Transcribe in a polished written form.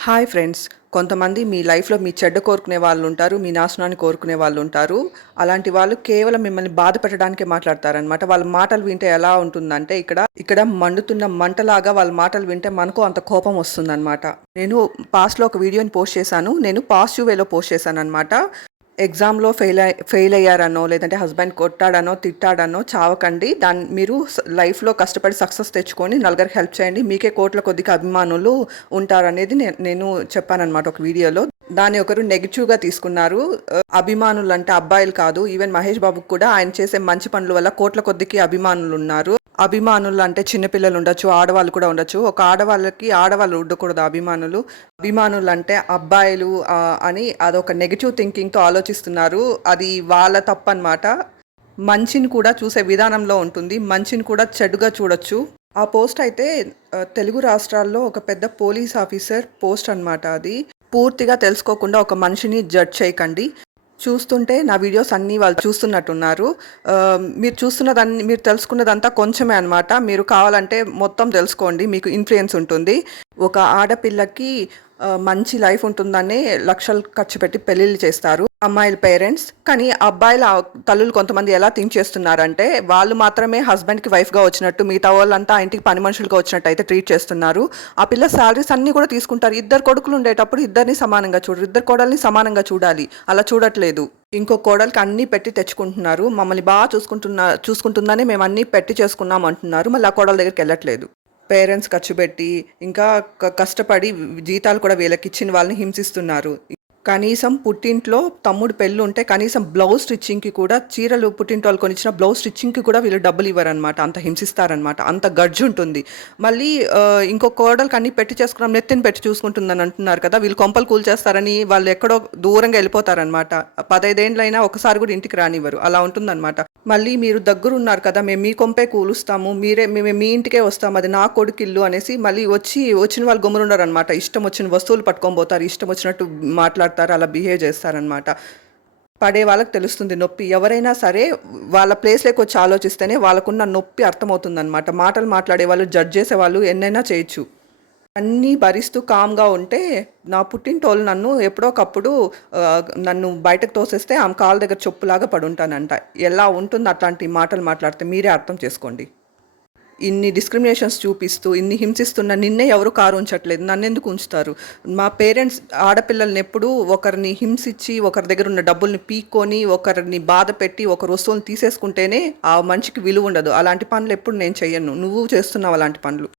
Hi friends. కొంతమంది మీ లైఫ్‌లో మీ చెడ్డ కోరుకునే వాళ్ళుంటారు. మీ నాశనాన్ని కోరుకునే వాళ్ళుంటారు. అలాంటి వాళ్ళు కేవలం మిమ్మల్ని బాధ పెట్టడానికే మాట్లాడతారనమాట. వాళ్ళ మాటలు వింటే ఎలా ఉంటుందంటే ఇక్కడ మండుతున్న మంటలాగా వాళ్ళ మాటలు వింటే మనకు అంత కోపం వస్తుందనమాట. నేను పాస్ట్‌లో ఒక వీడియోని పోస్ట్ చేశాను. నేను పాజిటివ్ వేలో పోస్ట్ చేశాననమాట. ఎగ్జామ్‌లో ఫెయిల్ అయ్యారనో, లేదంటే హస్బెండ్ కొట్టాడనో, తిట్టాడనో చావకండి. మీరు లైఫ్‌లో కష్టపడి సక్సెస్ తెచ్చుకొని నలుగురికి హెల్ప్ చేయండి. మీకే కోట్ల కొద్దిగా అభిమానులు ఉంటారనేది నేను చెప్పాననమాట ఒక వీడియోలో. దాన్ని ఒకరు నెగెటివ్‌గా తీసుకున్నారు. అభిమానులంటే అబ్బాయిలు కాదు. ఈవెన్ మహేష్ బాబుకి కూడా ఆయన చేసే మంచి పనుల వల్ల కోట్ల కొద్దికి అభిమానులున్నారు. అభిమానులు అంటే చిన్నపిల్లలు ఉండొచ్చు, ఆడవాళ్ళు కూడా ఉండొచ్చు. ఒక ఆడవాళ్ళు ఉండకూడదు అభిమానులు. అభిమానులు అంటే అబ్బాయిలు అని అదొక నెగెటివ్ థింకింగ్‌తో ఆలోచిస్తున్నారు. అది వాళ్ళ తప్పనమాట. మంచిని కూడా చూసే విధానంలో ఉంటుంది. మంచిని కూడా చెడుగా చూడొచ్చు. ఆ పోస్ట్ అయితే తెలుగు రాష్ట్రాల్లో ఒక పెద్ద పోలీస్ ఆఫీసర్ పోస్ట్ అనమాట అది. పూర్తిగా తెలుసుకోకుండా ఒక మనిషిని జడ్జ్ చేయకండి. చూస్తుంటే నా వీడియోస్ అన్నీ వాళ్ళు చూస్తున్నట్టున్నారు. మీరు తెలుసుకున్నదంతా కొంచెమే అనమాట. మీరు కావాలంటే మొత్తం తెలుసుకోండి. మీకు ఇన్‌ఫ్లుయెన్స్ ఉంటుంది. ఒక ఆడపిల్లకి మంచి లైఫ్ ఉంటుందనే లక్షలు ఖర్చు పెట్టి పెళ్ళిళ్ళు చేస్తారు అమ్మాయిల పేరెంట్స్. కానీ అబ్బాయిల తల్లులు కొంతమంది ఎలా థింక్ చేస్తున్నారంటే, వాళ్ళు మాత్రమే హస్బెండ్‌కి వైఫ్‌గా వచ్చినట్టు, మిగతా వాళ్ళంతా ఆ ఇంటికి పని మనుషులుగా వచ్చినట్టు అయితే ట్రీట్ చేస్తున్నారు. ఆ పిల్ల సాలరీస్ అన్నీ కూడా తీసుకుంటారు. ఇద్దరు కొడుకులు ఉండేటప్పుడు ఇద్దరిని సమానంగా చూడరు. ఇద్దరు కోడల్ని సమానంగా చూడాలి. అలా చూడట్లేదు. ఇంకో కోడలికి అన్నీ పెట్టి తెచ్చుకుంటున్నారు. మమ్మల్ని బాగా చూసుకుంటుందని మేము అన్నీ పెట్టి చేసుకున్నాం అంటున్నారు. మళ్ళీ ఆ కోడల దగ్గరికి వెళ్ళట్లేదు. పేరెంట్స్ ఖర్చు పెట్టి, ఇంకా కష్టపడి జీతాలు కూడా వీళ్ళకిచ్చిన వాళ్ళని హింసిస్తున్నారు. కనీసం పుట్టింట్లో తమ్ముడు పెళ్ళుంటే కనీసం బ్లౌజ్ స్టిచ్చింగ్‌కి కూడా చీరలు పుట్టింటోళ్ళు కొనిచ్చిన బ్లౌజ్ స్టిచ్చింగ్‌కి కూడా వీళ్ళు డబ్బులు ఇవ్వరనమాట. అంత హింసిస్తారనమాట. అంత గర్జుంటుంది. మళ్ళీ ఇంకో కోడలికి అన్నీ పెట్టి చేసుకున్నాం, నెత్తిన పెట్టి చూసుకుంటుందని అంటున్నారు కదా! వీళ్ళు కొంపలు కూల్చేస్తారని వాళ్ళు ఎక్కడో దూరంగా వెళ్ళిపోతారనమాట. 15 ఏండ్లైనా ఒకసారి కూడా ఇంటికి రానివ్వరు. అలా ఉంటుందనమాట. మళ్ళీ మీరు దగ్గరున్నారు కదా! మేము మీ కొంపే కూలుస్తాము. మేము మీ ఇంటికే వస్తాము. అది నా కొడుకిల్లు అనేసి మళ్ళీ వచ్చిన వాళ్ళు గమ్మునుండరనమాట. ఇష్టం వచ్చిన వస్తువులు పట్టుకొని పోతారు. ఇష్టం వచ్చినట్టు మాట్లాడతారు. అలా బిహేవ్ చేస్తారనమాట. పడే వాళ్ళకి తెలుస్తుంది నొప్పి. ఎవరైనా సరే వాళ్ళ ప్లేస్‌లోకి వచ్చి ఆలోచిస్తేనే వాళ్ళకున్న నొప్పి అర్థమవుతుందనమాట. మాటలు మాట్లాడేవాళ్ళు, జడ్జ్ చేసేవాళ్ళు ఎన్నైనా చేయొచ్చు. అన్నీ భరిస్తూ కామ్‌గా ఉంటే, నా పుట్టింటోళ్ళు నన్ను ఎప్పుడోకప్పుడు నన్ను బయటకు తోసేస్తే ఆమె కాళ్ళ దగ్గర చెప్పులాగా పడుంటానంట. ఎలా ఉంటుంది అట్లాంటి మాటలు మాట్లాడితే మీరే అర్థం చేసుకోండి. ఇన్ని డిస్క్రిమినేషన్స్ చూపిస్తూ, ఇన్ని హింసిస్తున్న నిన్నే ఎవరు కారు ఉంచట్లేదు. నన్నెందుకు ఉంచుతారు? మా పేరెంట్స్ ఆడపిల్లలనెప్పుడూ ఒకరిని హింసించి, ఒకరి దగ్గర ఉన్న డబ్బుల్ని పీక్కొని, ఒకరిని బాధ పెట్టి, ఒకరి వస్తువులను తీసేసుకుంటేనే ఆ మనిషికి విలువ ఉండదు. అలాంటి పనులు ఎప్పుడు నేను చెయ్యను. నువ్వు చేస్తున్నావు అలాంటి పనులు.